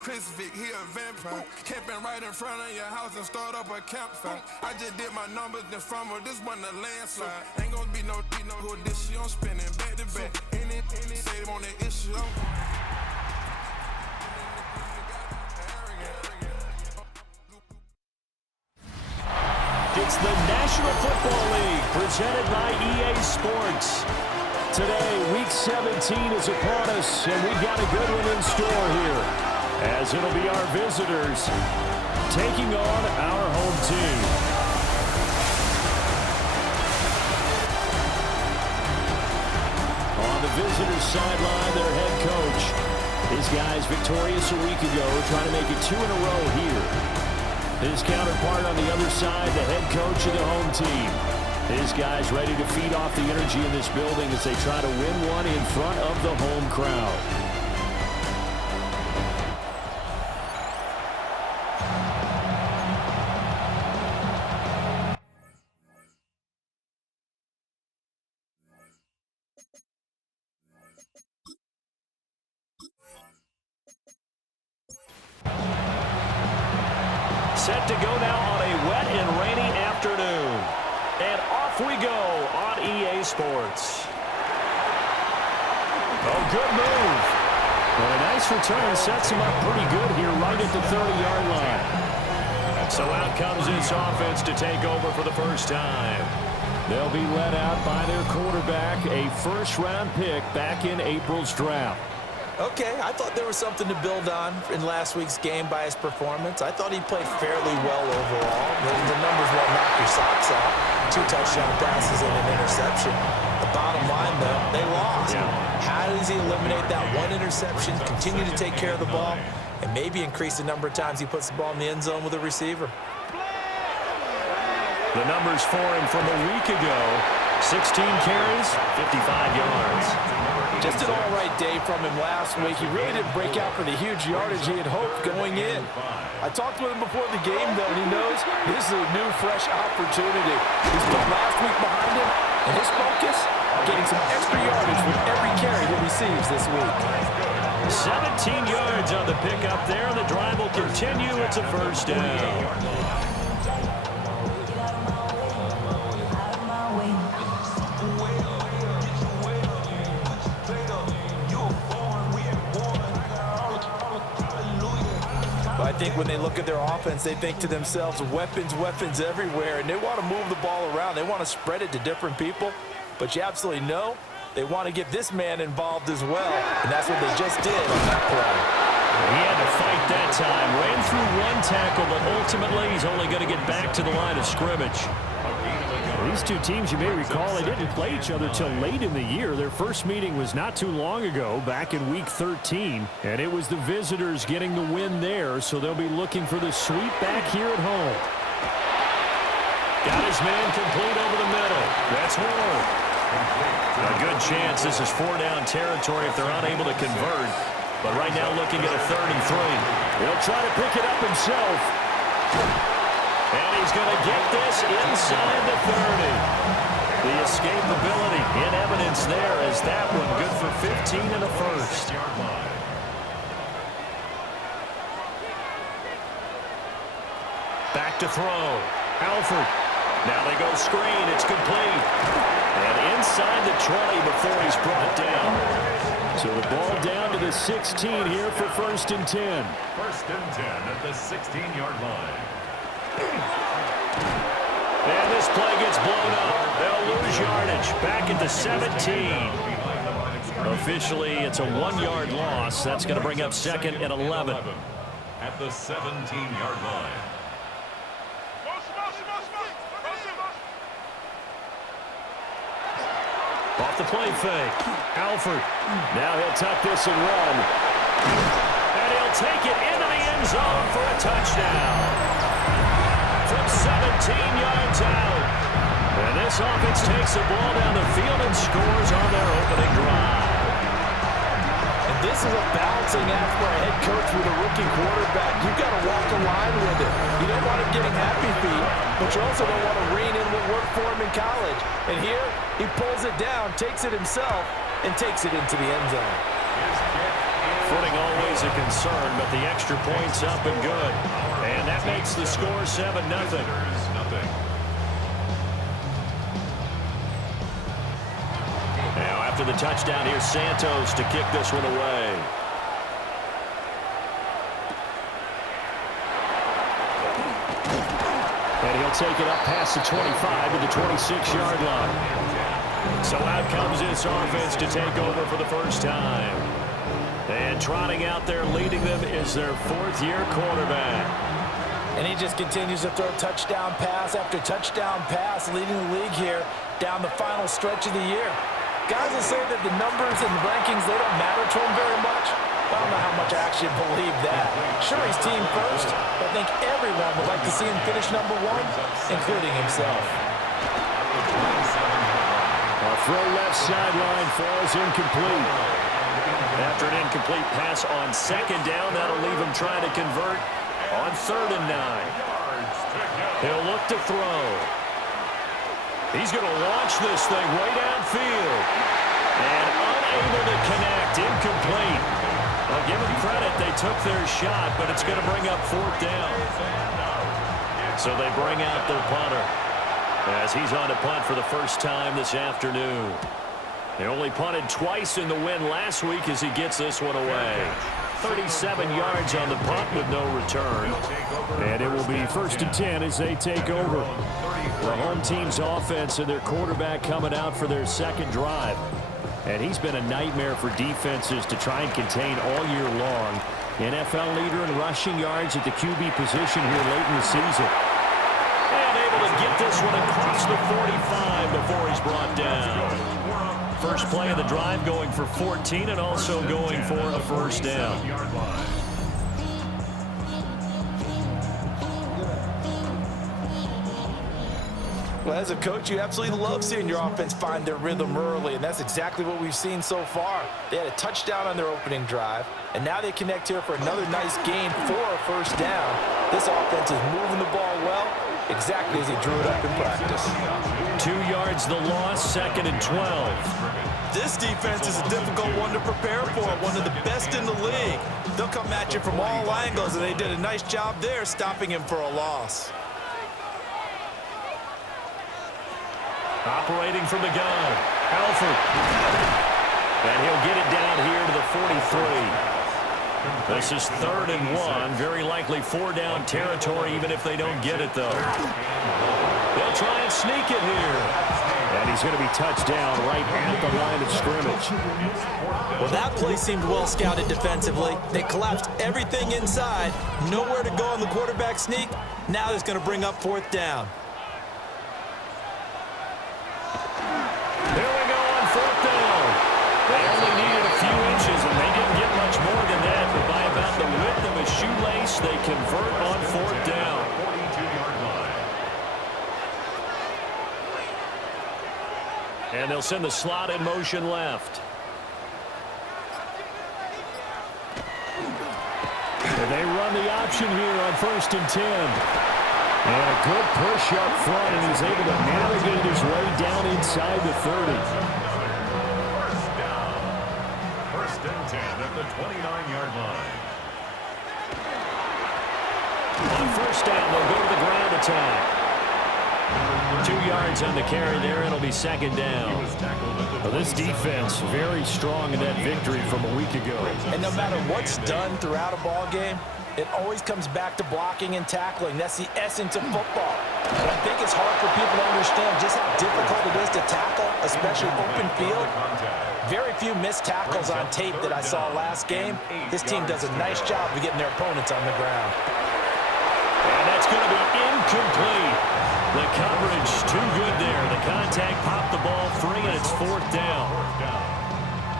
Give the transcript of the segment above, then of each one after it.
Chris Vick, he a vampire. Camping right in front of your house and start up a campfire. I just did my numbers then from her, this wasn't a landslide. Ain't gonna be no who this shit, I'm spinning back to back. Any say on the issue, It's the National Football League presented by EA Sports. Today, Week 17 is upon us, and we've got a good one in store here, as it'll be our visitors taking on our home team. On the visitors' sideline, their head coach. His guys victorious a week ago, trying to make it 2 in a row here. His counterpart on the other side, the head coach of the home team. His guys ready to feed off the energy in this building as they try to win one in front of the home crowd. Set to go now on a wet and rainy afternoon. And off we go on EA Sports. Oh, good move. Well, a nice return sets him up pretty good here right at the 30-yard line. So out comes this offense to take over for the first time. They'll be led out by their quarterback, a first-round pick back in April's draft. Okay, I thought there was something to build on in last week's game by his performance. I thought he played fairly well overall. The numbers won't knock your socks off. 2 touchdown passes and an interception. The bottom line, though, they lost. Yeah. How does he eliminate that one interception, continue to take care of the ball, and maybe increase the number of times he puts the ball in the end zone with a receiver? The numbers for him from a week ago, 16 carries, 55 yards. Just an all-right day from him last week. He really didn't break out for the huge yardage he had hoped going in. I talked with him before the game, though, and he knows this is a new, fresh opportunity. He's put last week behind him, and his focus, getting some extra yardage with every carry he receives this week. 17 yards on the pickup there. The drive will continue. It's a first down. I think when they look at their offense, they think to themselves, weapons, weapons everywhere, and they want to move the ball around. They want to spread it to different people, but you absolutely know they want to get this man involved as well, and that's what they just did on that play. He had to fight that time. Ran through one tackle, but ultimately he's only going to get back to the line of scrimmage. These two teams, you may recall, they didn't play each other till late in the year. Their first meeting was not too long ago, back in Week 13. And it was the visitors getting the win there, so they'll be looking for the sweep back here at home. Got his man complete over the middle. That's Horn. A good chance this is 4-down territory if they're unable to convert. But right now looking at a 3rd and 3. He'll try to pick it up himself. And he's going to get this inside the 30. The escapability in evidence there as that one good for 15 and a first. Back to throw. Alford. Now they go screen. It's complete. And inside the 20 before he's brought down. So the ball down to the 16 here for 1st and 10. 1st and 10 at the 16-yard line. And this play gets blown up. They'll lose yardage back at the 17. Officially, it's a 1-yard loss. That's going to bring up 2nd and 11. At the 17-yard line. Off the play fake. Alford. Now he'll tuck this and run. And he'll take it into the end zone for a touchdown. From 17 yards out. And this offense takes the ball down the field and scores on their opening drive. And this is a balancing act for a head coach with a rookie quarterback. You've got to walk the line with it. You don't want him getting happy feet, but you also don't want to rein in what worked for him in college. And here, he pulls it down, takes it himself, and takes it into the end zone. footing always a concern, but the extra point's up and good. And that makes the score 7-0. Now after the touchdown, here's Santos to kick this one away. And he'll take it up past the 25 to the 26-yard line. So out comes this offense to take over for the first time. And trotting out there leading them is their fourth-year quarterback. And he just continues to throw touchdown pass after touchdown pass, leading the league here down the final stretch of the year. Guys will say that the numbers and the rankings, they don't matter to him very much. I don't know how much I actually believe that. Sure, he's team first, but I think everyone would like to see him finish number one, including himself. A throw left sideline falls incomplete. After an incomplete pass on second down, that'll leave him trying to convert on 3rd and 9. He'll look to throw. He's going to launch this thing way downfield. And unable to connect, incomplete. I'll give them credit, they took their shot, but it's going to bring up 4th down. So they bring out their punter as he's on to punt for the first time this afternoon. They only punted twice in the win last week as he gets this one away. 37 yards on the punt with no return. And it will be 1st and 10 as they take over. The home team's offense and their quarterback coming out for their second drive. And he's been a nightmare for defenses to try and contain all year long. NFL leader in rushing yards at the QB position here late in the season. And able to get this one across the 45 before he's brought down. First play of the drive going for 14 and also going for a first down. Well, as a coach, you absolutely love seeing your offense find their rhythm early, and that's exactly what we've seen so far. They had a touchdown on their opening drive, and now they connect here for another nice gain for a first down. This offense is moving the ball well, exactly as he drew it up in practice. 2 yards the loss, 2nd and 12. This defense is a difficult one to prepare for, one of the best in the league. They'll come at you from all angles, and they did a nice job there stopping him for a loss. Operating from the gun, Alford. And he'll get it down here to the 43. This is 3rd and 1, very likely 4-down territory even if they don't get it, though. They'll try and sneak it here. And he's going to be touched down right at the line of scrimmage. Well, that play seemed well scouted defensively. They collapsed everything inside. Nowhere to go on the quarterback sneak. Now it's going to bring up 4th down. There we go on 4th down. They only needed a few inches, and they didn't get much more than that. But by about the width of a shoelace, they convert on 4th down. 42-yard line. And they'll send the slot in motion left. And they run the option here on 1st and 10. And a good push up front, and he's able to navigate his way down inside the 30. First down. 1st and 10 at the 29-yard line. On 1st down, they'll go to the ground attack. 2 yards on the carry there, and it'll be 2nd down. Well, this defense very strong in that victory from a week ago. And no matter what's done throughout a ball game, it always comes back to blocking and tackling. That's the essence of football. But I think it's hard for people to understand just how difficult it is to tackle, especially open field. Very few missed tackles on tape that I saw last game. This team does a nice job of getting their opponents on the ground. And that's going to be incomplete. The coverage too good there. The contact popped the ball free, and it's 4th down.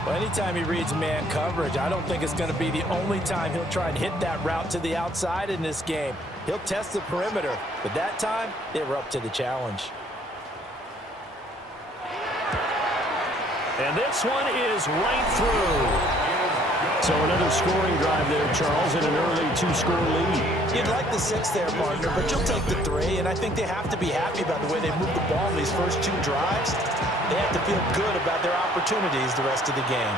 Well, anytime he reads man coverage, I don't think it's going to be the only time he'll try and hit that route to the outside in this game. He'll test the perimeter, but that time, they were up to the challenge. And this one is right through. So another scoring drive there, Charles, and an early 2-score lead. You'd like the 6 there, partner, but you'll take the 3, and I think they have to be happy about the way they moved the ball in these first 2 drives. They have to feel good about their opportunities the rest of the game.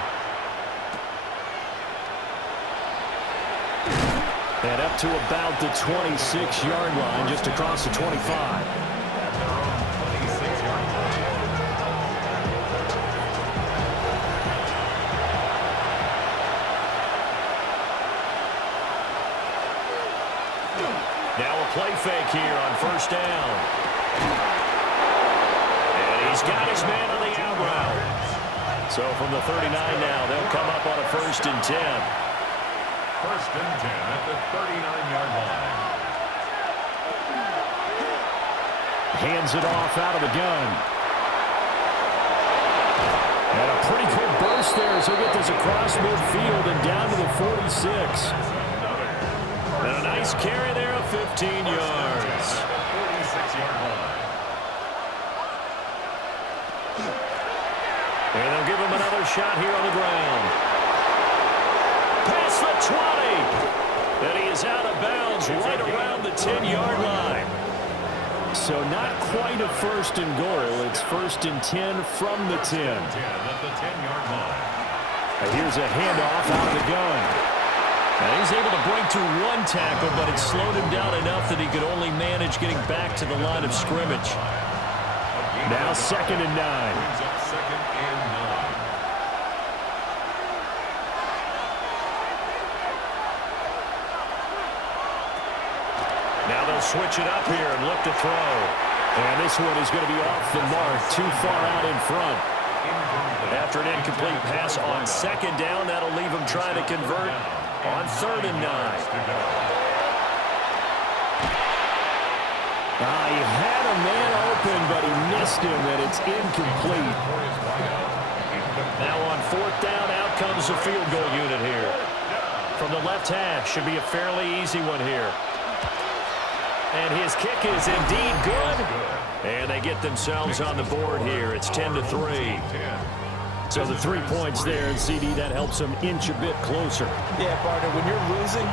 And up to about the 26-yard line, just across the 25. Now a play fake here on first down. And he's got his man on the out route. So from the 39 now, they'll come up on a 1st and 10. 1st and 10 at the 39-yard line. Hands it off out of the gun. And a pretty quick burst there as he'll get this across midfield and down to the 46. And a nice carry there of 15 yards. 46-yard line. And they'll give him another shot here on the ground. Past the 20. And he is out of bounds right around the 10-yard line. So not quite a 1st and goal. It's 1st and 10 from the 10. 10 at the 10-yard line. And here's a handoff out of the gun. And he's able to break through one tackle, but it slowed him down enough that he could only manage getting back to the line of scrimmage. Now 2nd and 9. Brings up 2nd and 9. Now they'll switch it up here and look to throw. And this one is going to be off the mark, too far out in front. After an incomplete pass on 2nd down, that'll leave him trying to convert on 3rd and 9. He had a man open, but he missed him, and it's incomplete. Now on 4th down, out comes the field goal unit here. From the left hash, should be a fairly easy one here. And his kick is indeed good. And they get themselves on the board here. It's 10-3. So the 3 points there, and CD, that helps them inch a bit closer. Yeah, partner, when you're losing,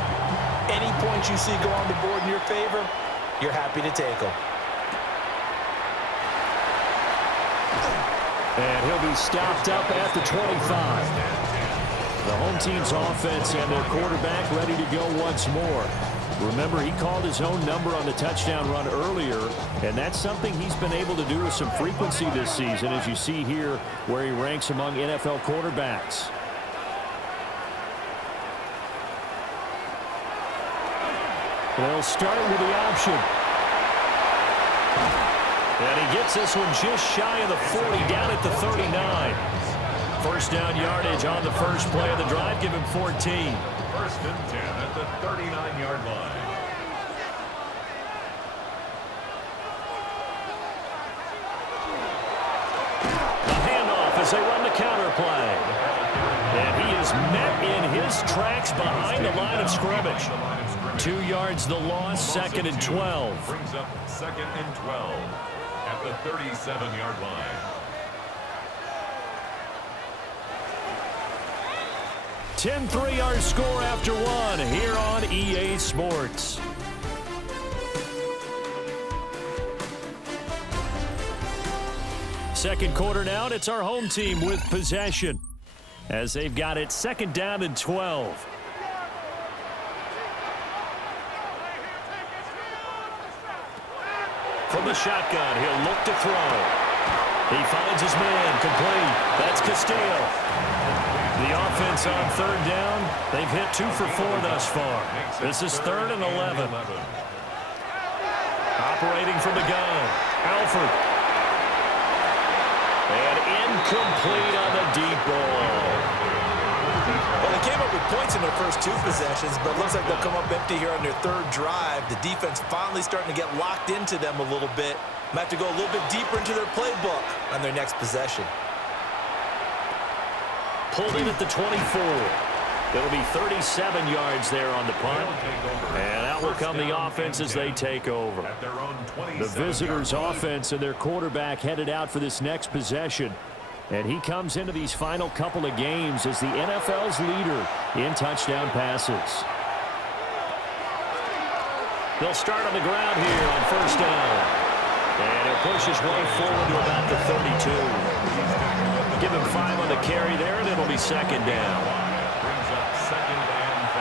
any points you see go on the board in your favor, you're happy to take them. And he'll be stopped up at the 25. The home team's offense and their quarterback ready to go once more. Remember, he called his own number on the touchdown run earlier, and that's something he's been able to do with some frequency this season, as you see here where he ranks among NFL quarterbacks. They'll start with the option. And he gets this one just shy of the 40, down at the 39. 1st down yardage on the first play of the drive, give him 14. 1st and 10 at the 39-yard line. A handoff as they run the counter play. And he is met in his tracks behind the line of scrimmage. 2 yards the loss, 2nd and 12. Brings up 2nd and 12 at the 37-yard line. 10-3 our score after one here on EA Sports. Second quarter now, and it's our home team with possession as they've got it 2nd down and 12. From the shotgun, he'll look to throw. He finds his man, complete. That's Castillo. The offense on 3rd down, they've hit 2 for 4 thus far. This is 3rd and 11. Operating from the gun, Alford. And incomplete on the deep ball. Well, they came up with points in their first 2 possessions, but it looks like they'll come up empty here on their 3rd drive. The defense finally starting to get locked into them a little bit. Might have to go a little bit deeper into their playbook on their next possession. Pulled in at the 24. It'll be 37 yards there on the punt. And out will come the offense as they take over. The visitors' offense and their quarterback headed out for this next possession. And he comes into these final couple of games as the NFL's leader in touchdown passes. They'll start on the ground here on 1st down. And he'll push his way forward to about the 32. Give him 5 on the carry there, and it'll be 2nd down. Brings up 2nd and 5.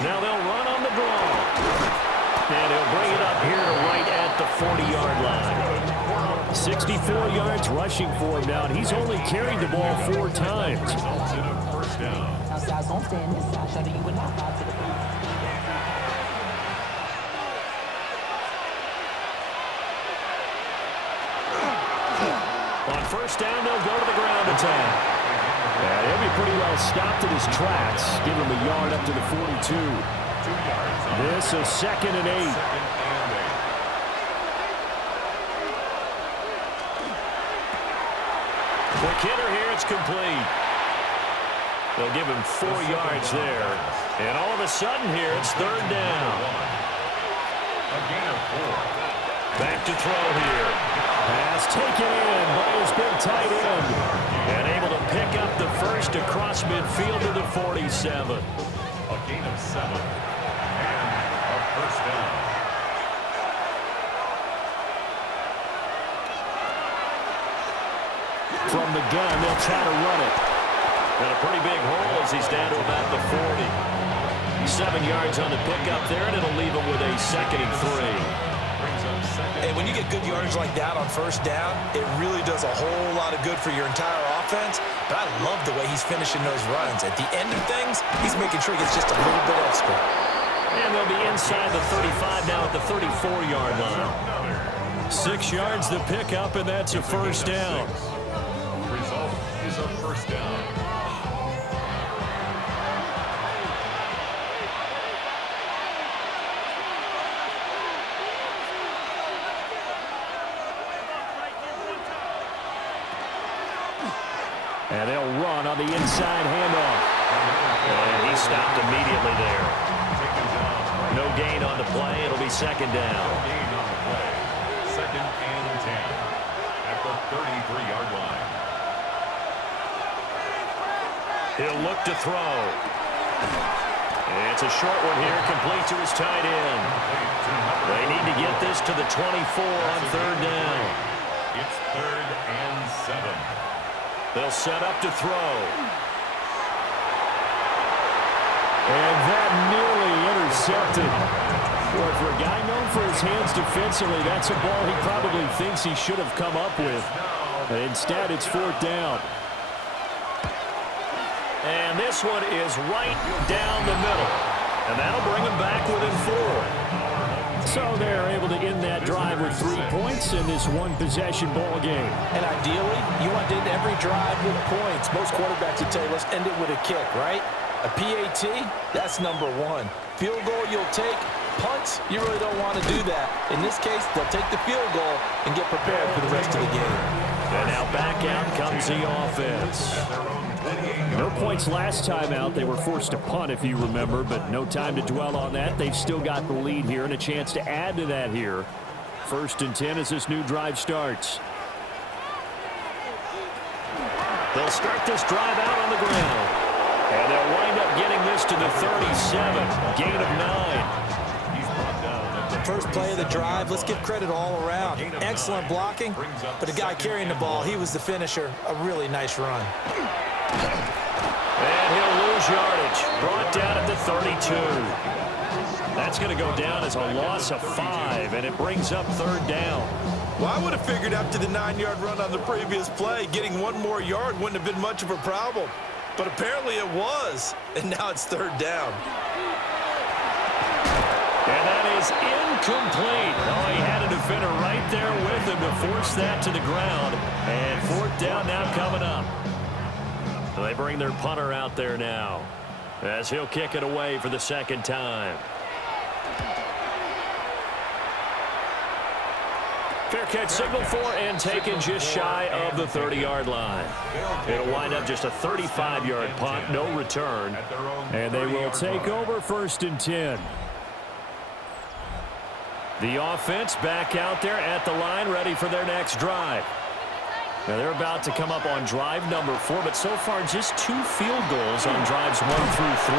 Now they'll run on the draw. And he'll bring it up here to right at the 40-yard line. 64 yards rushing for him now, and he's only carried the ball 4 times. First down. On first down, they'll go to the ground attack. Yeah, he'll be pretty well stopped in his tracks. Give him a yard up to the 42. 2 yards. This is 2nd and 8. Quick hitter here, it's complete. They'll give him 4 yards there. And all of a sudden here, it's 3rd down. A gain of 4. Back to throw here. Pass taken in by his big tight end. And able to pick up the first across midfield to the 47. A gain of 7. And a first down. From the gun, they'll try to run it. And a pretty big hole as he's down to about the 40. 7 yards on the pickup there, and it'll leave him with a 2nd and 3. Hey, when you get good yardage like that on first down, it really does a whole lot of good for your entire offense. But I love the way he's finishing those runs. At the end of things, he's making sure he gets just a little bit extra. And they'll be inside the 35 now at the 34-yard line. 6 yards the pickup, and that's a first down. Result is a first down. And they'll run on the inside handoff. And he stopped immediately there. No gain on the play. It'll be 2nd down. Gain on the play. 2nd and 10 at the 33-yard line. He'll look to throw. It's a short one here, complete to his tight end. They need to get this to the 24 on 3rd down. It's 3rd and 7. They'll set up to throw. And that nearly intercepted. Boy, for a guy known for his hands defensively, that's a ball he probably thinks he should have come up with. But instead, it's 4th down. And this one is right down the middle. And that'll bring him back within 4. So they're able to end that drive with 3 points in this one-possession ball game. And ideally, you want to end every drive with points. Most quarterbacks would tell you, let's end it with a kick, right? A PAT, that's number 1. Field goal you'll take. Punts, you really don't want to do that. In this case, they'll take the field goal and get prepared for the rest of the game. And now back out comes the offense. No points last time out. They were forced to punt, if you remember, but no time to dwell on that. They've still got the lead here and a chance to add to that here. 1st and 10 as this new drive starts. They'll start this drive out on the ground. And they'll wind up getting this to the 37. Gain of 9. First play of the drive, let's give credit all around. Excellent blocking, but the guy carrying the ball, he was the finisher. A really nice run. And he'll lose yardage. Brought down at the 32. That's going to go down as a loss of 5, and it brings up 3rd down. Well, I would have figured after the 9-yard run on the previous play, getting 1 more yard wouldn't have been much of a problem. But apparently it was, and now it's 3rd down. And that is incomplete. Oh, he had a defender right there with him to force that to the ground. And 4th down now coming up. So they bring their punter out there now as he'll kick it away for the 2nd time. Fair catch signal for and taken just shy of the 30-yard line. It'll wind up just a 35-yard punt, no return. And they will take over 1st and 10. The offense back out there at the line, ready for their next drive. Now they're about to come up on drive number 4, but so far just 2 field goals on drives 1 through 3.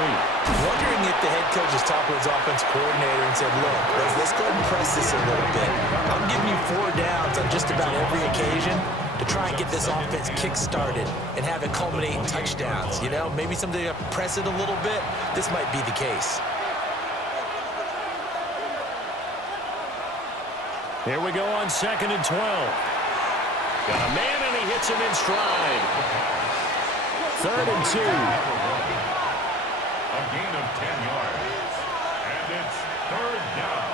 Wondering if the head coach is talking to his offense coordinator and said, look, let's go ahead and press this a little bit. I'm giving you 4 downs on just about every occasion to try and get this offense kick-started and have it culminate in touchdowns. You know, maybe someday press it a little bit. This might be the case. Here we go on 2nd and 12. Got a man, and he hits him in stride. 3rd and 2. A gain of 10 yards. And it's 3rd down.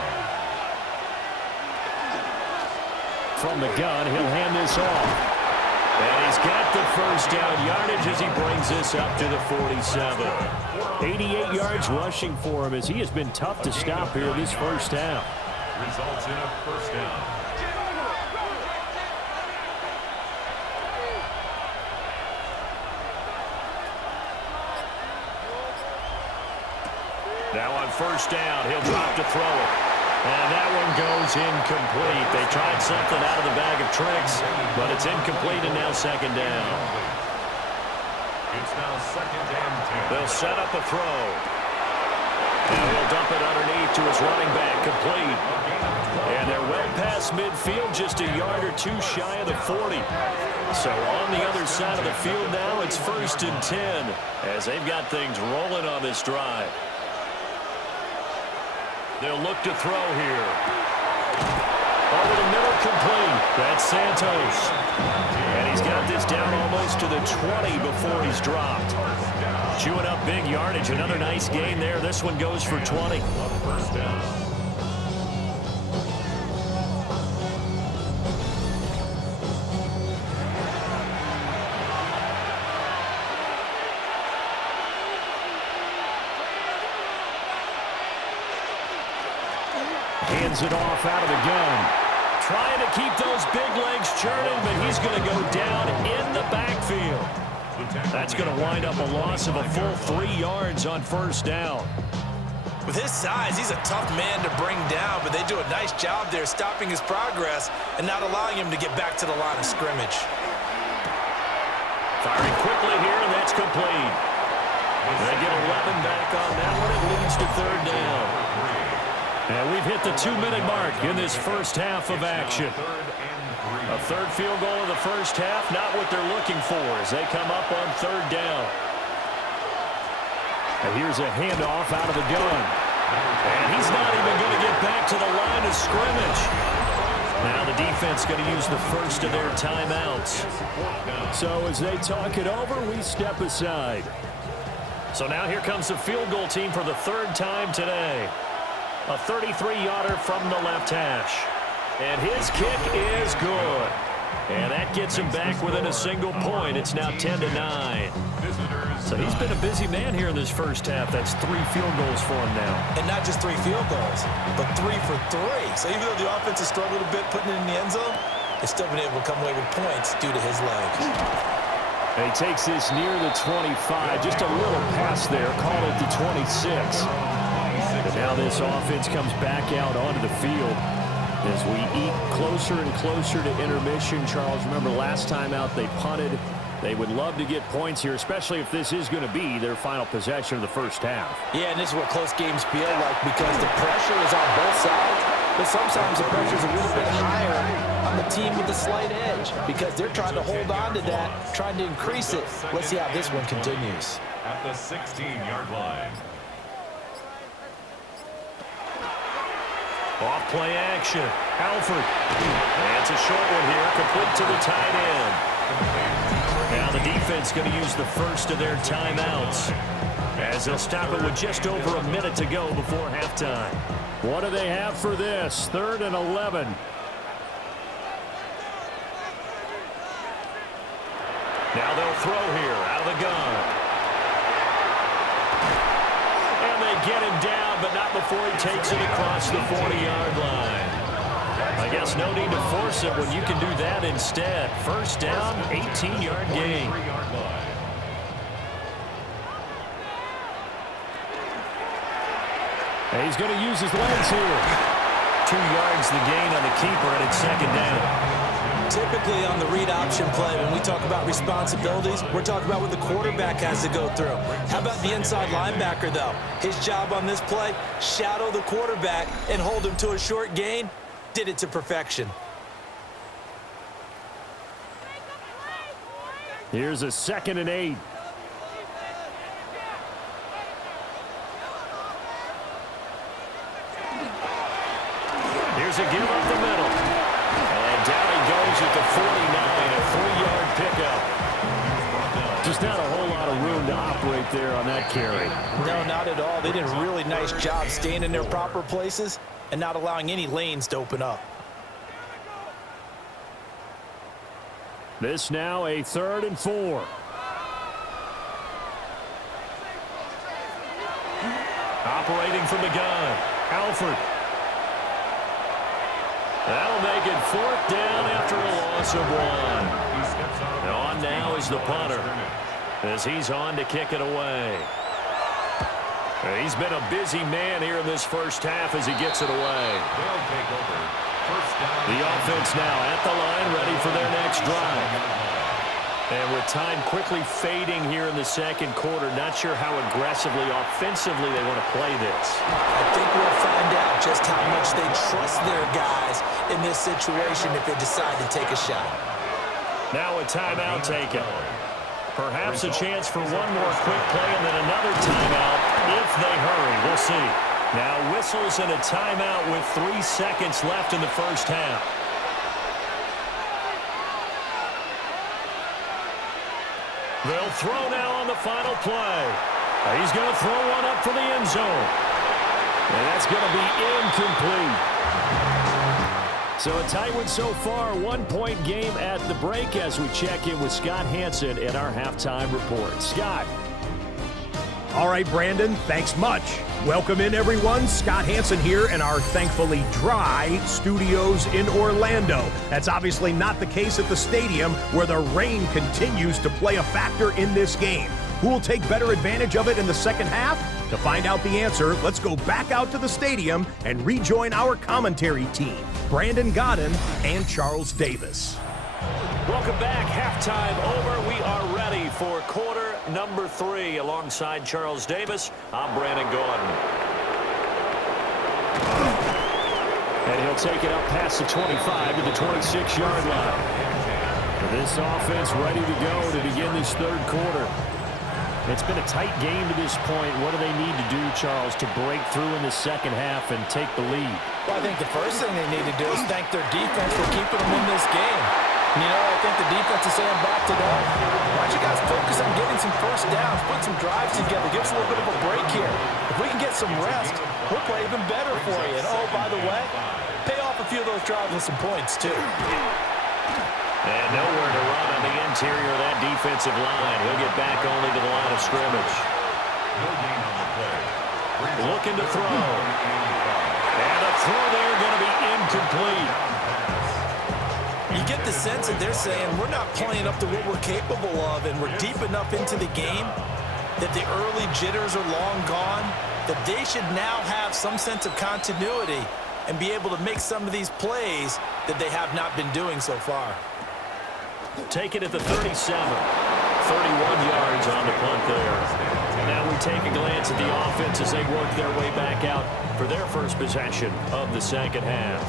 From the gun, he'll hand this off. And he's got the first down yardage as he brings this up to the 47. 88 yards rushing for him as he has been tough to stop here this first half. Results in a first down. Now on first down, he'll drop to throw it. And that one goes incomplete. They tried something out of the bag of tricks, but it's incomplete and now 2nd down. It's now 2nd and 10. They'll set up a throw. And he'll dump it underneath to his running back, complete. And they're well past midfield, just a yard or two shy of the 40. So on the other side of the field now, it's 1st and 10 as they've got things rolling on this drive. They'll look to throw here. Over the middle, complete. That's Santos. And he's got this down almost to the 20 before he's dropped. Chewing up big yardage. Another nice gain there. This one goes for 20. First down. Hands it off out of the gun. Trying to keep those big legs churning, but he's going to go down in the backfield. That's going to wind up a loss of a full 3 yards on first down. With his size, he's a tough man to bring down, but they do a nice job there stopping his progress and not allowing him to get back to the line of scrimmage. Firing quickly here, and that's complete. They get 11 back on that one. It leads to 3rd down. And we've hit the 2-minute mark in this first half of action. A 3rd field goal in the first half, not what they're looking for as they come up on 3rd down. And here's a handoff out of the gun. And he's not even going to get back to the line of scrimmage. Now the defense going to use the first of their timeouts. So as they talk it over, we step aside. So now here comes the field goal team for the 3rd time today. A 33-yarder from the left hash. And his kick is good. And that gets him back within a single point. It's now 10-9. So he's been a busy man here in this first half. That's 3 field goals for him now. And not just 3 field goals, but 3 for 3. So even though the offense has struggled a bit putting it in the end zone, they've still been able to come away with points due to his legs. And he takes this near the 25. Just a little pass there. Call it the 26. And now this offense comes back out onto the field as we eat closer and closer to intermission. Charles, remember last time out they punted. They would love to get points here, especially if this is going to be their final possession of the first half. Yeah, and this is what close games feel like because the pressure is on both sides, but sometimes the pressure is a little bit higher on the team with the slight edge because they're trying to hold on to that, trying to increase it. Let's see how this one continues. At the 16-yard line. Off play action. Alford. And it's a short one here, complete to the tight end. Now the defense going to use the first of their timeouts as they'll stop it with just over a minute to go before halftime. What do they have for this? 3rd and 11. Now they'll throw here out of the gun. And they get him down, but not before he takes it across the 40-yard line. I guess no need to force it when you can do that instead. First down, 18-yard gain. And he's going to use his legs here. 2 yards the gain on the keeper, and it's 2nd down. Typically on the read option play, when we talk about responsibilities, we're talking about what the quarterback has to go through. How about the inside linebacker, though? His job on this play, shadow the quarterback and hold him to a short gain. Did it to perfection. Here's a 2nd and 8. doesn't give up the middle. And down he goes at the 49, a 3-yard pickup. Just not a whole lot of room to operate there on that carry. No, not at all. They did a really nice job staying in their proper places and not allowing any lanes to open up. This now a 3rd and 4. Operating from the gun, Alford. That'll make it 4th down after a loss of 1. On now is the punter, as he's on to kick it away. He's been a busy man here in this first half as he gets it away. They'll take over. First down. The offense now at the line, ready for their next drive. And with time quickly fading here in the second quarter, not sure how aggressively, offensively they want to play this. I think we'll find out just how much they trust their guys in this situation if they decide to take a shot. Now a timeout taken. Perhaps a chance for one more quick play and then another timeout if they hurry. We'll see. Now whistles and a timeout with 3 seconds left in the first half. They'll throw now on the final play. He's going to throw one up for the end zone. And that's going to be incomplete. So a tight one so far, 1-point game at the break as we check in with Scott Hansen in our halftime report. Scott. All right, Brandon, thanks much. Welcome in, everyone. Scott Hansen here in our thankfully dry studios in Orlando. That's obviously not the case at the stadium, where the rain continues to play a factor in this game. Who will take better advantage of it in the second half? To find out the answer, let's go back out to the stadium and rejoin our commentary team, Brandon Godden and Charles Davis. Welcome back. Halftime over. We are ready for quarter number 3. Alongside Charles Davis, I'm Brandon Godden. And he'll take it up past the 25 to the 26-yard line. This offense ready to go to begin this third quarter. It's been a tight game to this point. What do they need to do, Charles, to break through in the second half and take the lead? Well, I think the first thing they need to do is thank their defense for keeping them in this game. You know, I think the defense is saying back to them, why don't you guys focus on getting some first downs, put some drives together, give us a little bit of a break here. If we can get some rest, we'll play even better for you. And, oh, by the way, pay off a few of those drives with some points, too. And nowhere to run on the interior of that defensive line. He'll get back only to the line of scrimmage. Looking to throw. And a throw there going to be incomplete. You get the sense that they're saying we're not playing up to what we're capable of, and we're deep enough into the game that the early jitters are long gone, that they should now have some sense of continuity and be able to make some of these plays that they have not been doing so far. Take it at the 37. 31 yards on the punt there. Now we take a glance at the offense as they work their way back out for their first possession of the second half.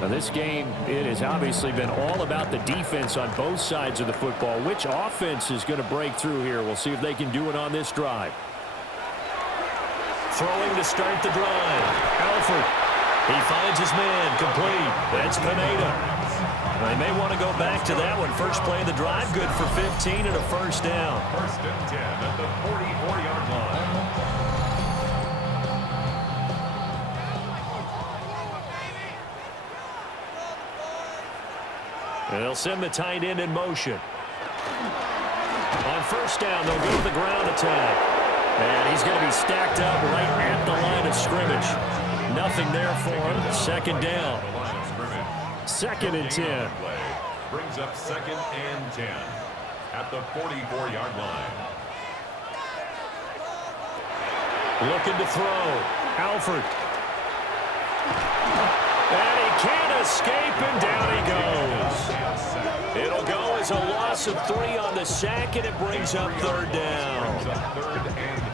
Now this game, it has obviously been all about the defense on both sides of the football. Which offense is going to break through here? We'll see if they can do it on this drive. Throwing to start the drive. Alford. He finds his man. Complete. That's Pineda. They may want to go back to that one. First play of the drive, good for 15 and a first down. First and 10 at the 44-yard line. And they'll send the tight end in motion. On first down, they'll go to the ground attack. And he's going to be stacked up right at the line of scrimmage. Nothing there for him. Second down. Second and 10. Brings up second and 10 at the 44-yard line. Looking to throw. Alford. And he can't escape, and down he goes. It'll go as a loss of 3 on the sack, and it brings up third down.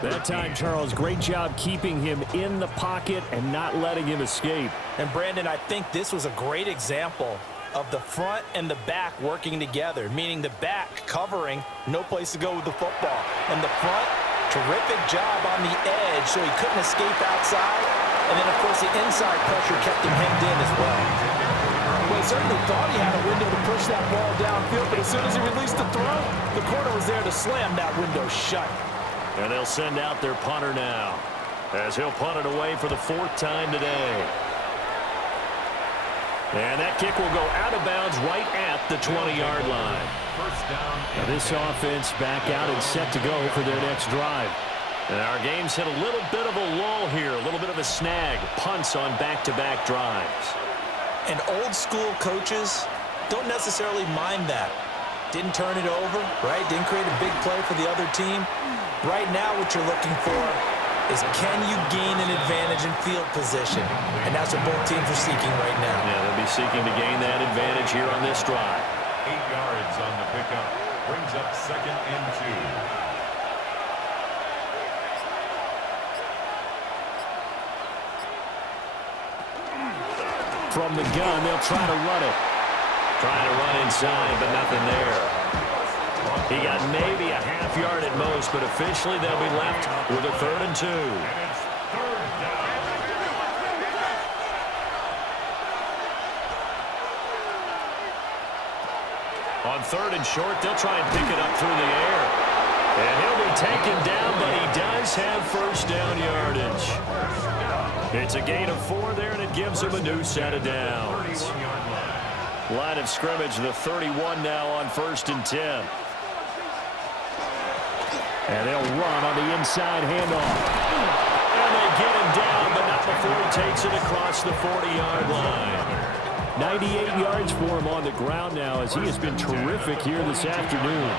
That time, Charles, great job keeping him in the pocket and not letting him escape. And, Brandon, I think this was a great example of the front and the back working together, meaning the back covering, no place to go with the football. And the front, terrific job on the edge so he couldn't escape outside. And then, of course, the inside pressure kept him hemmed in as well. Well, he certainly thought he had a window to push that ball downfield, but as soon as he released the throw, the corner was there to slam that window shut. And they'll send out their punter now, as he'll punt it away for the 4th time today. And that kick will go out of bounds right at the 20-yard line. Now this offense back out and set to go for their next drive. And our game's hit a little bit of a lull here, a little bit of a snag. Punts on back-to-back drives. And old-school coaches don't necessarily mind that. Didn't turn it over, right? Didn't create a big play for the other team. Right now what you're looking for is can you gain an advantage in field position? And that's what both teams are seeking right now. Yeah, they'll be seeking to gain that advantage here on this drive. 8 yards on the pickup. Brings up 2nd and 2. From the gun, they'll try to run it. Trying to run inside, but nothing there. He got maybe a half yard at most, but officially they'll be left with a 3rd and 2. On 3rd and short, they'll try and pick it up through the air. And he'll be taken down, but he does have 1st down yardage. It's a gain of 4 there, and it gives him a new set of downs. Line of scrimmage, the 31 now on 1st and 10. And they'll run on the inside handoff. And they get him down, but not before he takes it across the 40-yard line. 98 yards for him on the ground now, as he has been terrific here this afternoon.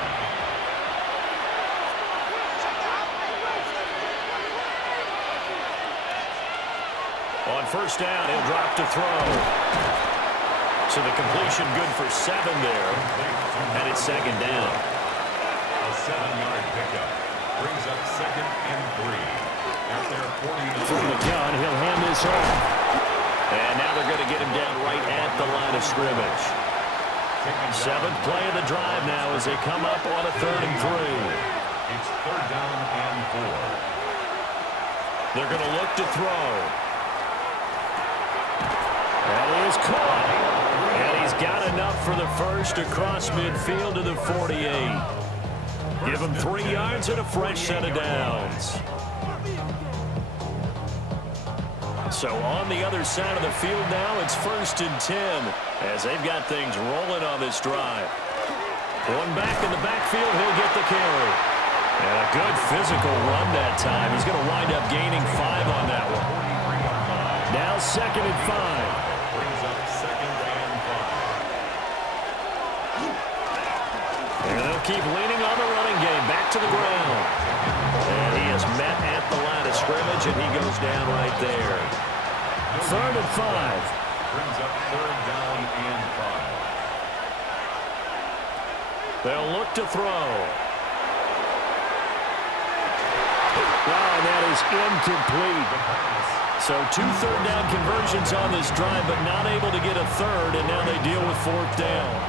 On 1st down, he'll drop to throw. So the completion good for 7 there. And it's 2nd down. A 7-yard pickup. Brings up 2nd and 3. At their 49. From the gun, he'll hand this off. And now they're going to get him down right at the line of scrimmage. 7th play of the drive now as they come up on a 3rd and 3. It's 3rd down and 4. They're going to look to throw. That is caught. And he's got enough for the 1st across midfield to the 48. Give him 3 yards and a fresh set of downs. So on the other side of the field now, it's 1st and 10 as they've got things rolling on this drive. One back in the backfield, he'll get the carry. And a good physical run that time. He's going to wind up gaining 5 on that one. Now 2nd and 5. Brings up 2nd and 5. And they'll keep leaning on the running game. Back to the ground. And he is met at the line of scrimmage, and he goes down right there. 3rd and 5. Brings up 3rd down and 5. They'll look to throw. Wow, and that is incomplete. So 2 3rd down conversions on this drive, but not able to get a 3rd, and now they deal with 4th down.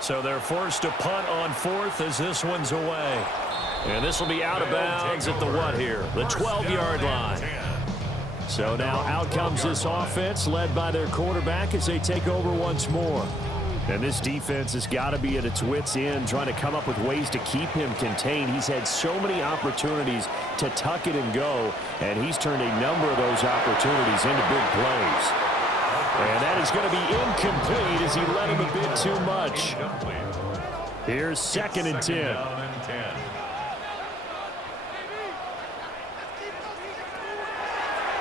So they're forced to punt on 4th as this one's away. And this will be out of bounds at the what here? The 12-yard line. So now out comes this offense led by their quarterback as they take over once more. And this defense has got to be at its wits' end, trying to come up with ways to keep him contained. He's had so many opportunities to tuck it and go, and he's turned a number of those opportunities into big plays. And that is going to be incomplete as he let him a bit too much. Here's 2nd and 10.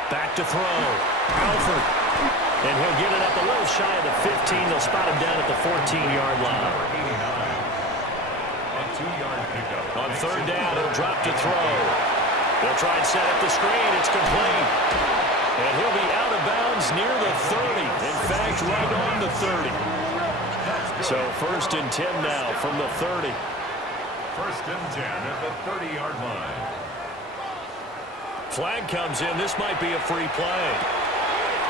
Back to throw. Alford. And he'll get it up a little shy of the 15. They'll spot him down at the 14-yard line. A 2-yard pickup. On 3rd down, he'll drop to throw. They'll try and set up the screen. It's complete. And he'll be out of bounds near the 30. In fact, right on the 30. So 1st and 10 now from the 30. 1st and 10 at the 30-yard line. Flag comes in. This might be a free play.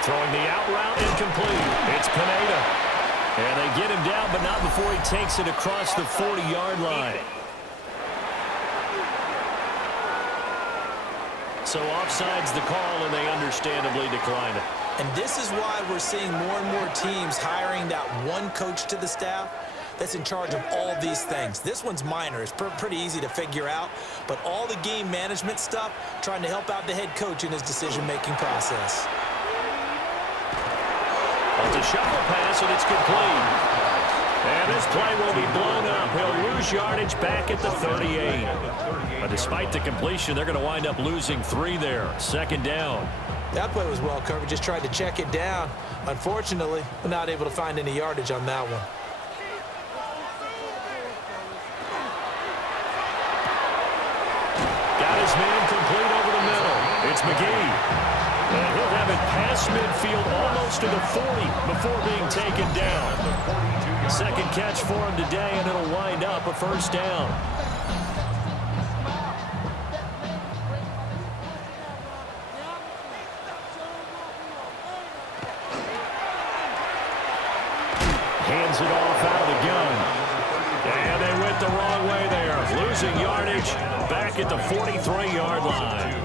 Throwing the out route, incomplete. It's Pineda. And they get him down, but not before he takes it across the 40-yard line. So offside's the call, and they understandably decline it. And this is why we're seeing more and more teams hiring that one coach to the staff that's in charge of all these things. This one's minor. It's pretty easy to figure out. But all the game management stuff, trying to help out the head coach in his decision-making process. It's a shuffle pass, and it's complete. And this play will be blown up. He'll lose yardage back at the 38. But despite the completion, they're going to wind up losing 3 there. Second down. That play was well covered. Just tried to check it down. Unfortunately, we're not able to find any yardage on that one. Got his man complete over the middle. It's McGee. And he'll have it past midfield almost to the 40 before being taken down. Second catch for him today, and it'll wind up a first down. Hands it off out of the gun. And they went the wrong way there. Losing yardage back at the 43-yard line.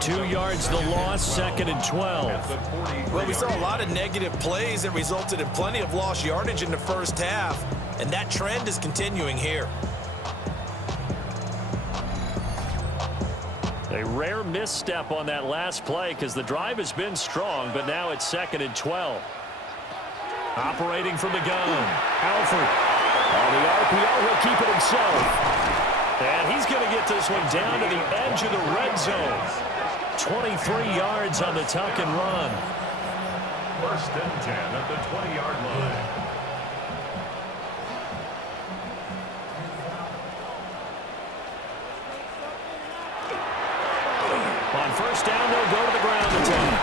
2 yards the loss, 2nd and 12. Well, we saw a lot of negative plays that resulted in plenty of lost yardage in the first half, and that trend is continuing here. A rare misstep on that last play because the drive has been strong, but now it's 2nd and 12. Operating from the gun, Alford. On the RPO, he'll keep it himself. And he's going to get this one down to the edge of the red zone. 23 yards on the tuck and run. 1st and 10 at the 20-yard line. On 1st down, they'll go to the ground attack.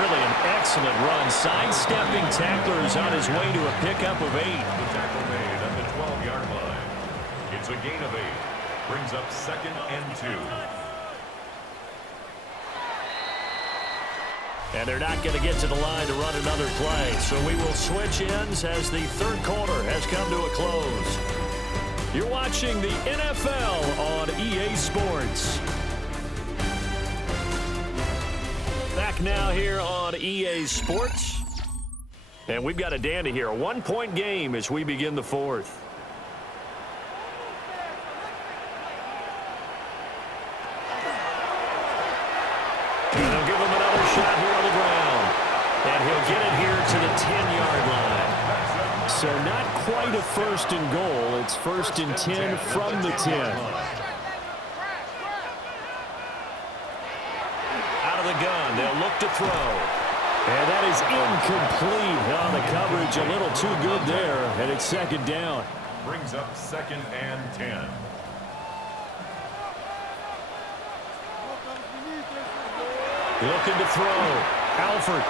Really an excellent run. Sidestepping tacklers on his way to a pickup of 8. The tackle made at the 12-yard line. It's a gain of 8. Brings up 2nd and 2. And they're not going to get to the line to run another play. So we will switch ends as the 3rd quarter has come to a close. You're watching the NFL on EA Sports. Back now here on EA Sports. And we've got a dandy here. A 1-point game as we begin the 4th. And they'll give him another shot here on the ground. And he'll get it here to the 10-yard line. So not quite a 1st and goal. It's 1st and 10 from the 10. Out of the gun, they'll look to throw. And that is incomplete. On the coverage, a little too good there. And it's 2nd down. Brings up 2nd and 10. Looking to throw. Alford.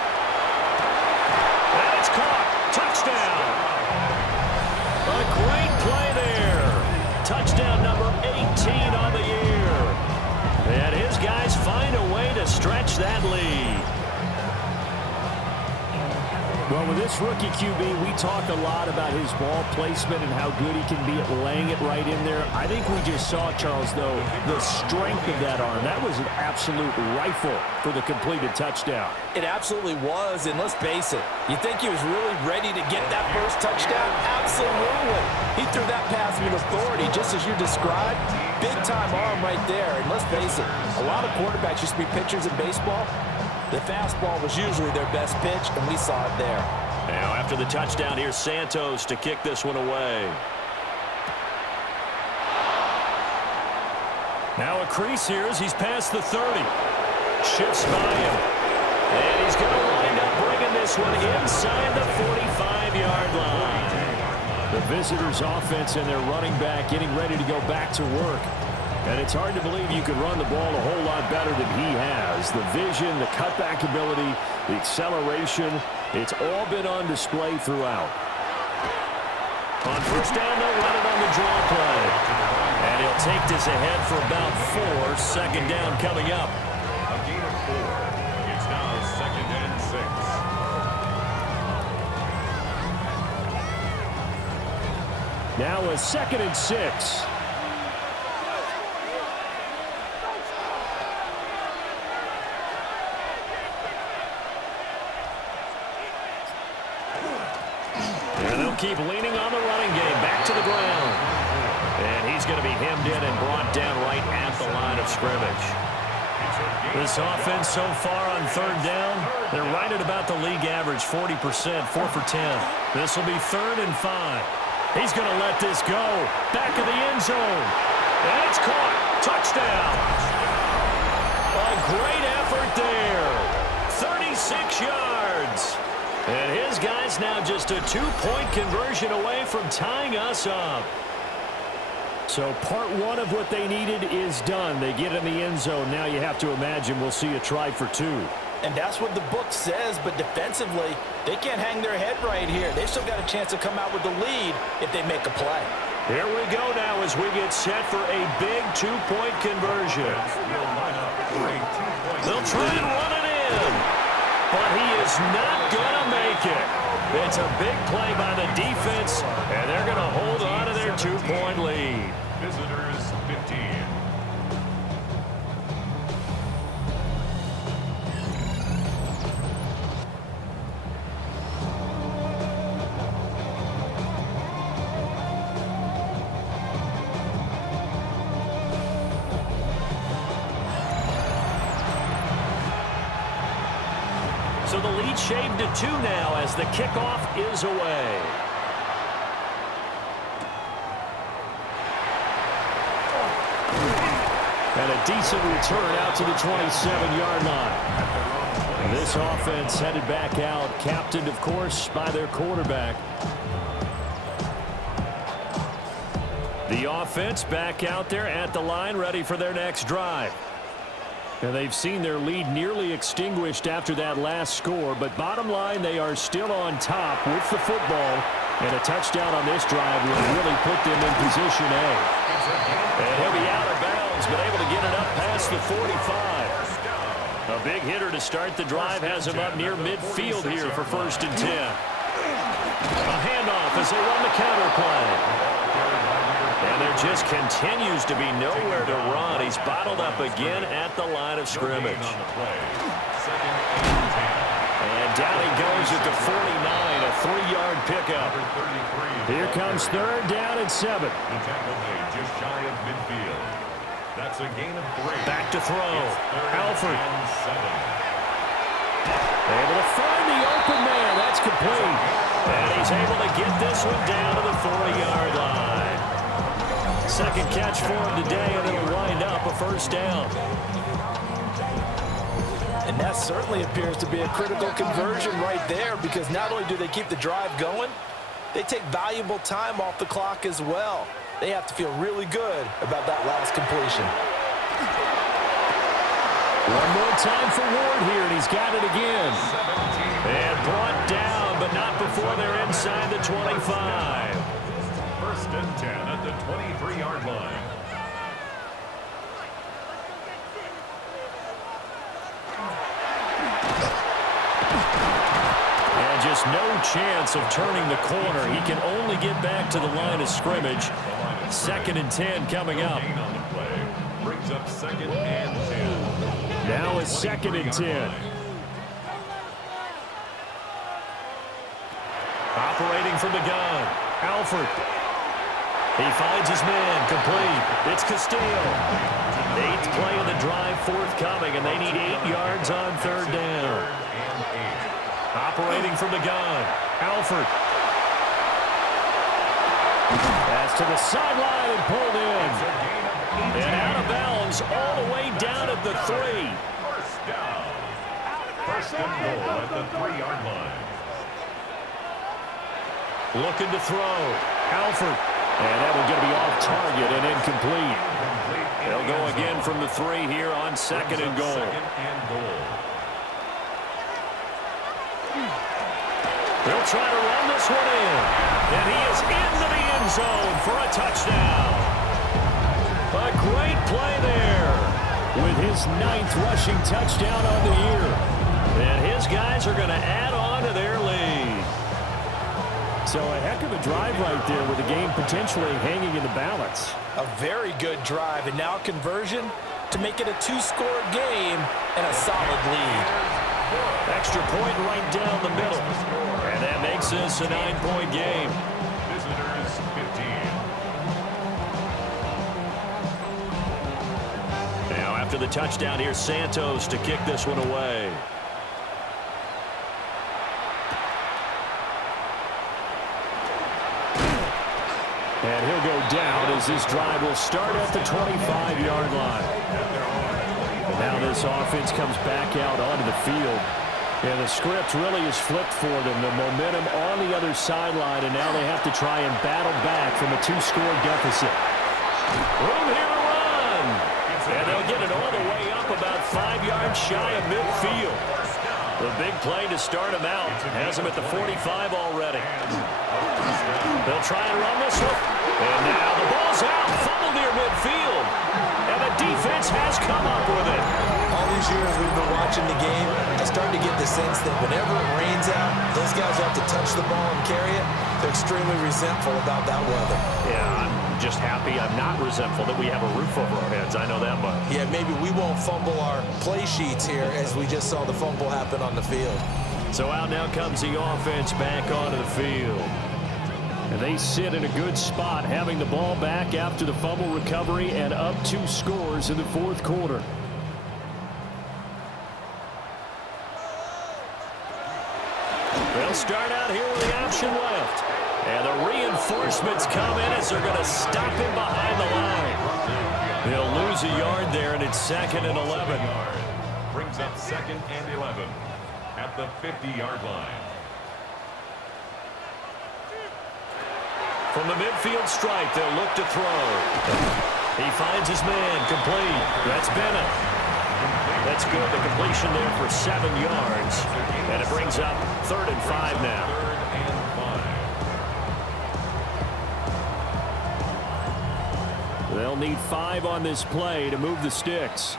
And it's caught. Touchdown. A great play there. Touchdown number 18 on the year. And his guys find a way to stretch that lead. Well, with this rookie QB, we talk a lot about his ball placement and how good he can be at laying it right in there. I think we just saw, Charles, though, the strength of that arm. That was an absolute rifle for the completed touchdown. It absolutely was, and let's face it, you think he was really ready to get that first touchdown? Absolutely. He threw that pass with authority, just as you described. Big-time arm right there, and let's face it, a lot of quarterbacks used to be pitchers in baseball. The fastball was usually their best pitch, and we saw it there. Now, after the touchdown, here's Santos to kick this one away. Now a crease here as he's past the 30. Shifts by him. And he's going to wind up bringing this one inside the 45-yard line. The visitors' offense and their running back getting ready to go back to work. And it's hard to believe you could run the ball a whole lot better than he has. The vision, the cutback ability, the acceleration, it's all been on display throughout. On 1st down, they'll run it on the draw play. And he'll take this ahead for about 4. 2nd down coming up. A gain of 4. It's now 2nd and 6. Now a 2nd and 6. keep leaning on the running game. Back to the ground. And he's going to be hemmed in and brought down right at the line of scrimmage. This offense so far on third down, they're right at about the league average, 40%, 4 for 10. This will be 3rd and 5. He's going to let this go. Back of the end zone. And it's caught. Touchdown. A great effort there. 36 yards. And his guy's now just a 2-point conversion away from tying us up. So part 1 of what they needed is done. They get in the end zone. Now you have to imagine we'll see a try for 2. And that's what the book says, but defensively, they can't hang their head right here. They've still got a chance to come out with the lead if they make a play. Here we go now as we get set for a big 2-point conversion. They'll try and run it in, but he is not going to make it. It's a big play by the defense, and they're going to hold on to their 2-point lead. Visitors 15. So the lead shaved to 2 now as the kickoff is away. And a decent return out to the 27-yard line. This offense headed back out, captained, of course, by their quarterback. The offense back out there at the line, ready for their next drive. And they've seen their lead nearly extinguished after that last score, but bottom line, they are still on top with the football, and a touchdown on this drive will really put them in position A. And he'll be out of bounds, but able to get it up past the 45. A big hitter to start the drive has him up near midfield here for 1st and 10. A handoff as they run the counter play. And there just continues to be nowhere to run. He's bottled up again at the line of scrimmage. And down he goes at the 49, a 3-yard pickup. Here comes 3rd down and 7. The tackle made just shy of midfield. That's a gain of 3. Back to throw. Alford. Able to find the open man. That's complete. And he's able to get this one down to the 40-yard line. Second catch for him today, and it'll wind up a 1st down. And that certainly appears to be a critical conversion right there, because not only do they keep the drive going, they take valuable time off the clock as well. They have to feel really good about that last completion. One more time for Ward here, and he's got it again. And brought down, but not before they're inside the 25. 1st and 10 at the 23-yard line. And just no chance of turning the corner. He can only get back to the line of scrimmage. 2nd and 10 coming up. On the play brings up 2nd and 10. Now it's 2nd and 10. Operating from the gun, Alford. He finds his man, complete. It's Castillo. 8th play of the drive forthcoming, and they need 8 yards on 3rd down. Operating from the gun, Alford. Pass to the sideline and pulled in. And out of bounds all the way down at the 3. 1st down. 1st and goal at the 3-yard line. Looking to throw, Alford. And that will get to be off target and incomplete. They'll go again from the 3 here on 2nd and goal. They'll try to run this one in. And he is into the end zone for a touchdown. A great play there with his 9th rushing touchdown on the year. And his guys are going to add on to their lead. So a heck of a drive right there with the game potentially hanging in the balance. A very good drive, and now conversion to make it a 2-score game and a solid lead. Extra point right down the middle. And then makes this a 9-point game. Visitors 15. Now after the touchdown, here's Santos to kick this one away. And he'll go down as this drive will start at the 25-yard line. And now this offense comes back out onto the field. And the script really is flipped for them. The momentum on the other sideline, and now they have to try and battle back from a 2-score deficit. Room here to run. And they'll get it all the way up about 5 yards shy of midfield. The big play to start him out has him at the 45 already. They'll try and run this one. And now the ball's out. Fumble near midfield. And the defense has come up with it. All these years we've been watching the game, I start to get the sense that whenever it rains out, those guys have to touch the ball and carry it. They're extremely resentful about that weather. Yeah, I'm just happy I'm not resentful that we have a roof over our heads. I know that much. Yeah, maybe we won't fumble our play sheets here as we just saw the fumble happen on the field. So out now comes the offense back onto the field. And they sit in a good spot, having the ball back after the fumble recovery and up 2 scores in the 4th quarter. They'll start out here with the option left. And the reinforcements come in as they're going to stop him behind the line. They'll lose a yard there, and it's 2nd and 11. Brings up 2nd and 11 at the 50-yard line. From the midfield stripe, they'll look to throw. He finds his man, complete. That's Bennett. That's good. The completion there for 7 yards. And it brings up 3rd and 5 now. 3rd and 5. They'll need 5 on this play to move the sticks.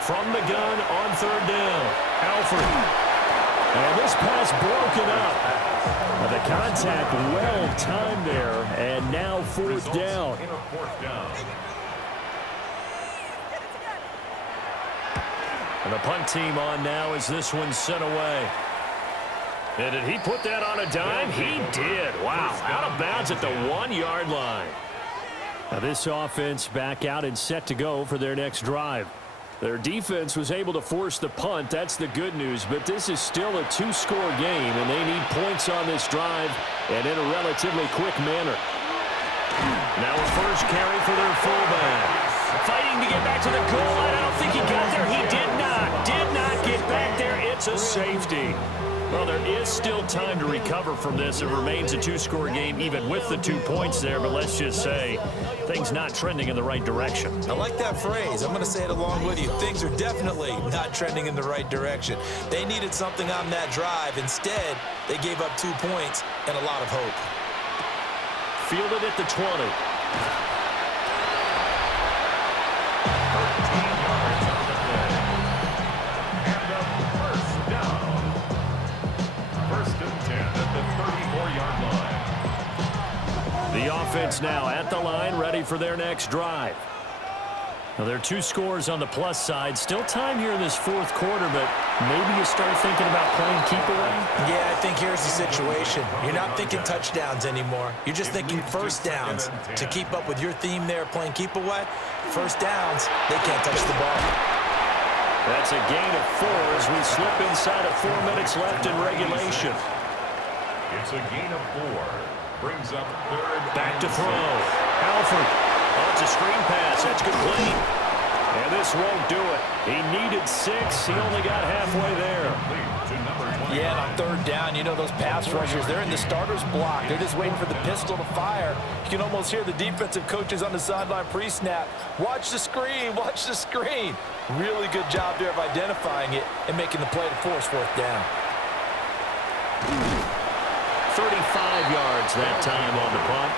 From the gun on 3rd down. Alford. And this pass broken up. The contact well timed there, and now 4th down. In a 4th down. And the punt team on now as this one's sent away. And did he put that on a dime? He did. Wow, out of bounds at the 1-yard line. Now this offense back out and set to go for their next drive. Their defense was able to force the punt. That's the good news. But this is still a 2-score game, and they need points on this drive and in a relatively quick manner. Now a first carry for their fullback. Fighting to get back to the goal line. I don't think he got there. He did not get back there. It's a safety. Well, there is still time to recover from this. It remains a 2-score game even with the 2 points there, but let's just say things not trending in the right direction. I like that phrase. I'm going to say it along with you. Things are definitely not trending in the right direction. They needed something on that drive. Instead, they gave up 2 points and a lot of hope. Fielded at the 20. 13 yards on the play. And a first down. 1st and 10 at the 34-yard line. The offense now at the line, ready for their next drive. Now, there are 2 scores on the plus side. Still time here in this 4th quarter, but maybe you start thinking about playing keep away? Yeah, I think here's the situation. You're not thinking touchdowns anymore. You're just thinking first downs. To keep up with your theme there, playing keep away, first downs, they can't touch the ball. That's a gain of 4 as we slip inside of 4 minutes left in regulation. It's a gain of 4. Brings up 3rd. Back to throw. Alford. Oh, it's a screen pass. That's complete. And this won't do it. He needed 6. He only got halfway there. Yeah, and on 3rd down, you know those pass rushers, they're in the starter's block. They're just waiting for the pistol to fire. You can almost hear the defensive coaches on the sideline pre-snap. Watch the screen, watch the screen. Really good job there of identifying it and making the play to force 4th down. 35 yards that time on the punt.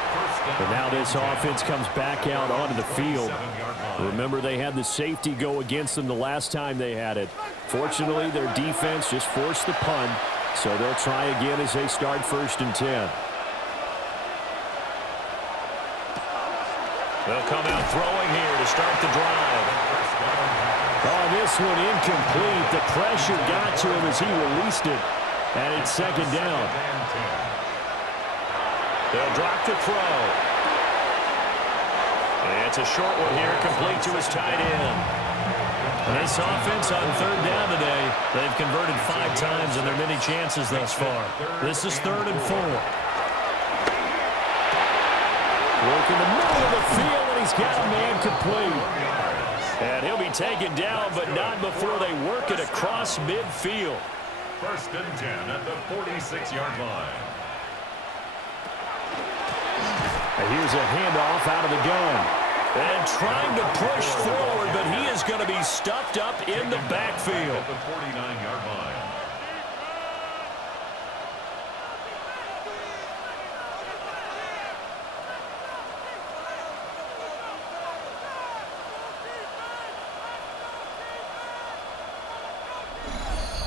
But now this offense comes back out onto the field. Remember, they had the safety go against them the last time they had it. Fortunately, their defense just forced the punt, so they'll try again as they start 1st and 10. They'll come out throwing here to start the drive. Oh, this one incomplete. The pressure got to him as he released it. And it's second down. They'll drop to throw. It's a short one here, complete to his tight end. This offense on third down today, they've converted 5 times in their many chances thus far. This is 3rd and 4. Work in the middle of the field, and he's got a man complete. And he'll be taken down, but not before they work it across midfield. 1st and 10 at the 46-yard line. And here's a handoff out of the gun. And trying to push forward, but he is going to be stuffed up in the backfield. At the 49-yard line.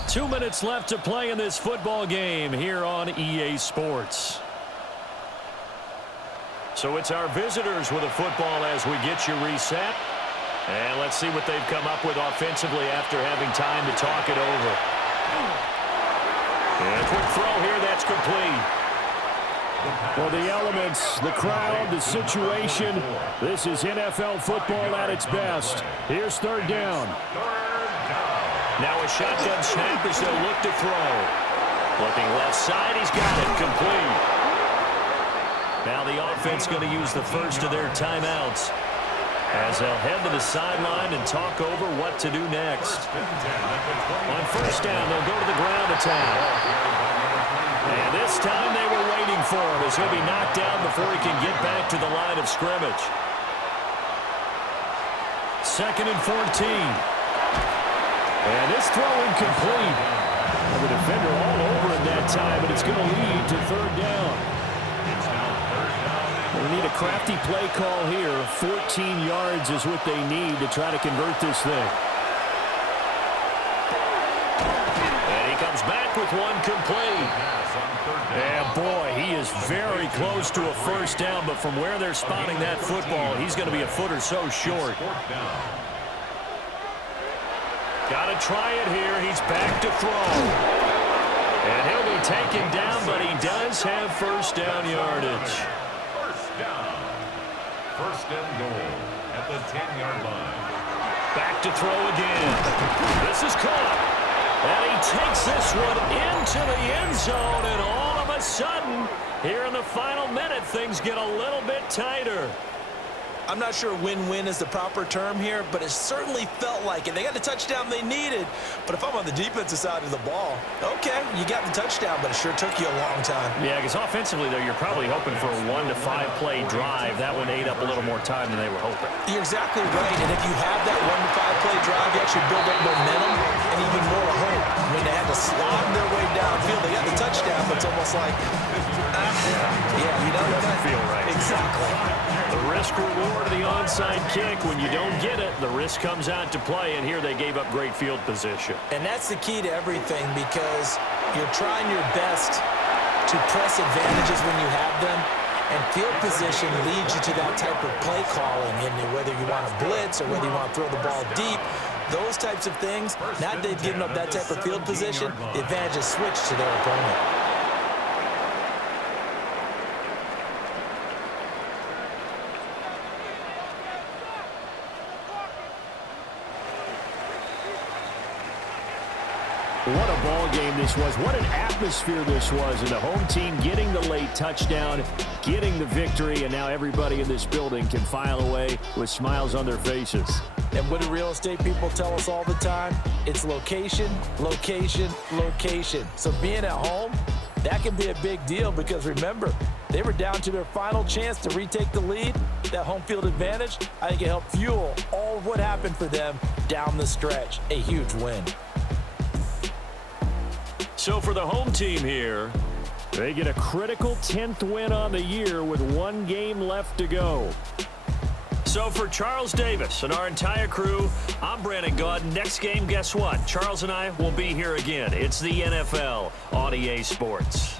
Two minutes left to play in this football game here on EA Sports. So it's our visitors with a football as we get you reset. And let's see what they've come up with offensively after having time to talk it over. And a quick throw here, that's complete. Well, the elements, the crowd, the situation, this is NFL football at its best. Here's 3rd down. Now a shotgun snap as they'll look to throw. Looking left side, he's got it, complete. Now the offense going to use the first of their timeouts as they'll head to the sideline and talk over what to do next. On 1st down, they'll go to the ground attack. And this time they were waiting for him as he'll be knocked down before he can get back to the line of scrimmage. 2nd and 14. And this throw incomplete. And the defender all over it that time, but it's going to lead to 3rd down. They need a crafty play call here. 14 yards is what they need to try to convert this thing. And he comes back with one complete. And boy, he is very close to a 1st down, but from where they're spotting that football, he's going to be a foot or so short. Got to try it here. He's back to throw. And he'll be taken down, but he does have 1st down yardage. 1st and goal at the 10-yard line. Back to throw again. This is caught. And he takes this one into the end zone, and all of a sudden, here in the final minute, things get a little bit tighter. I'm not sure win-win is the proper term here, but it certainly felt like it. They got the touchdown they needed, but if I'm on the defensive side of the ball, okay, you got the touchdown, but it sure took you a long time. Yeah, because offensively, though, you're probably hoping for a 1 to 5 play drive. That one ate up a little more time than they were hoping. You're exactly right, and if you have that 1 to 5 play drive, you actually build up momentum and even more hope. When they had to slog their way downfield, they got the touchdown, but it's almost like, yeah, you know, it doesn't feel right. Exactly. The risk-reward of the onside kick, when you don't get it, the risk comes out to play, and here they gave up great field position. And that's the key to everything, because you're trying your best to press advantages when you have them, and field position leads you to that type of play calling, and whether you want to blitz or whether you want to throw the ball deep, those types of things, now that they've given up that type of field position, the advantage is switched to their opponent. What a ball game this was. What an atmosphere this was. And the home team getting the late touchdown, getting the victory, and now everybody in this building can file away with smiles on their faces. And what do real estate people tell us all the time? It's location, location, location. So being at home, that can be a big deal because remember, they were down to their final chance to retake the lead. That home field advantage, I think it helped fuel all of what happened for them down the stretch. A huge win. So for the home team here, they get a critical 10th win on the year with 1 game left to go. So for Charles Davis and our entire crew, I'm Brandon Gaudin. Next game, guess what? Charles and I will be here again. It's the NFL on EA Sports.